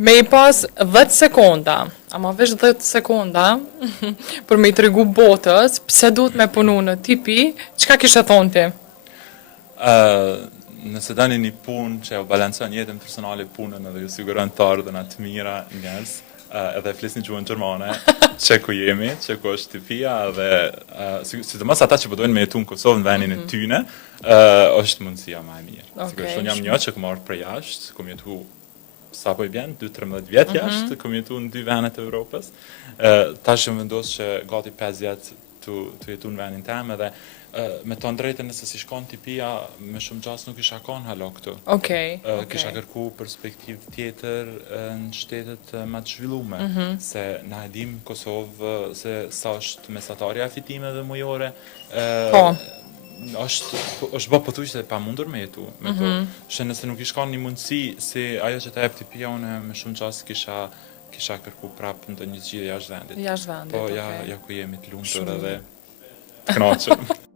Me I pas 10 sekonda, ama veç 10 sekonda, për me I tregu botës, pse duhet me punu në tipi, çka kishe thonë ti? Nëse dani një punë që e balancon jetën personale punën edhe ju siguron të ardhurna të mira njerëz, edhe flisni gjuhën gjermane, që ku jemi, që ku është tipia edhe sidomos ata që po dojnë me jetu në Kosovë në vendin e tyne, është mundësia më e mirë. Sigurisht unë jam një që kom ardhur prej jashtë, kom jetu sa po I bjen, 2-13 vjet jashtë, kom jetu në 2 venet e Evropës. Tash jam vendos që gati 5 vjet të jetu në vendin tem edhe me të drejtën nëse si shkon tipia, me shumë gjas nuk isha kon hala këtu. Kisha kërku perspektiv tjetër në shtetet më të zhvillume, se na e dim Kosovë se sa është mesatarja e fitimeve mujore, është bë pothuajse e pamundur me jetu me to. Që nëse nuk I shkon një mundësi si ajo që ta jep tipia, unë me shumë gjas kisha kërku prapë ndonjë zgjidhje jashtë vendit. Po ja ku jemi të lumtur edhe të kënaqur.